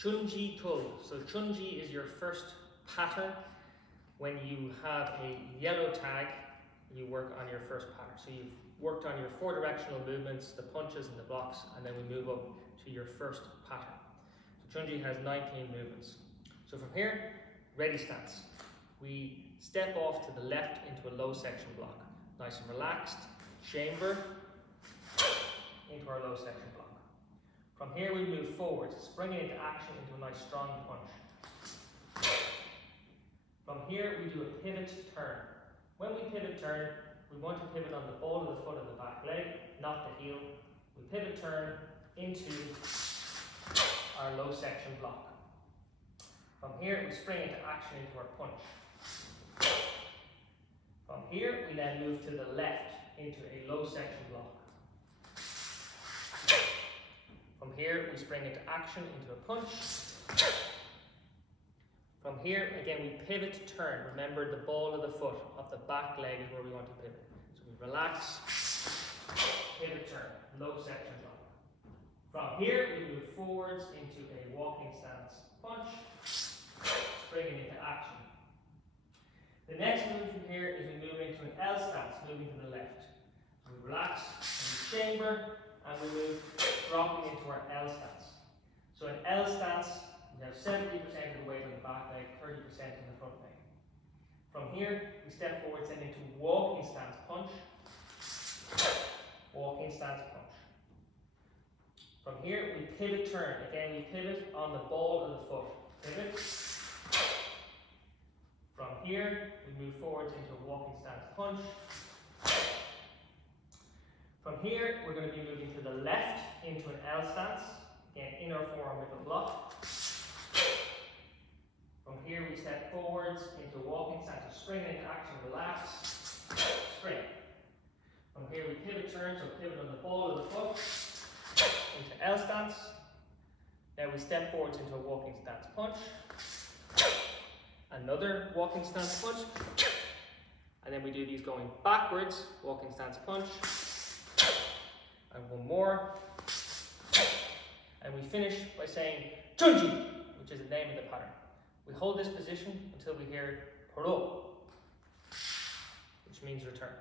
Chon Ji. So Chon Ji is your first pattern. When you have a yellow tag, you work on your first pattern. So you've worked on your 4 directional movements, the punches and the blocks, and then we move up to your first pattern. So Chon Ji has 19 movements. So from here, ready stance. We step off to the left into a low section block. Nice and relaxed, chamber, into our low section block. From here we move forward, springing into action into a nice strong punch. From here we do a pivot turn. When we pivot turn, we want to pivot on the ball of the foot of the back leg, not the heel. We pivot turn into our low section block. From here we spring into action into our punch. From here we then move to the left into a low section block. From here we spring into action into a punch. From here again we pivot turn. Remember, the ball of the foot of the back leg is where we want to pivot. So we relax, pivot turn, low section block. From here we move forwards into a walking stance punch, springing into action. The next move from here is we move into an L stance, moving to the left. So we relax, and we chamber, and we move, dropping into our L stance. So in L stance, we have 70% of the weight on the back leg, 30% on the front leg. From here, we step forwards and into walking stance punch, walking stance punch. From here, we pivot turn. Again, we pivot on the ball of the foot. Pivot. From here, we move forwards into a walking stance punch. From here, we're going to be moving to the left into an L stance. Again, inner forearm middle block. From here, we step forwards into walking stance. So spring into action, relax, spring. From here, we pivot turn, so pivot on the ball of the foot into L stance. Now we step forwards into a walking stance punch. Another walking stance punch. And then we do these going backwards, walking stance punch. And one more. And we finish by saying Chon Ji, which is the name of the pattern. We hold this position until we hear Paro, which means return.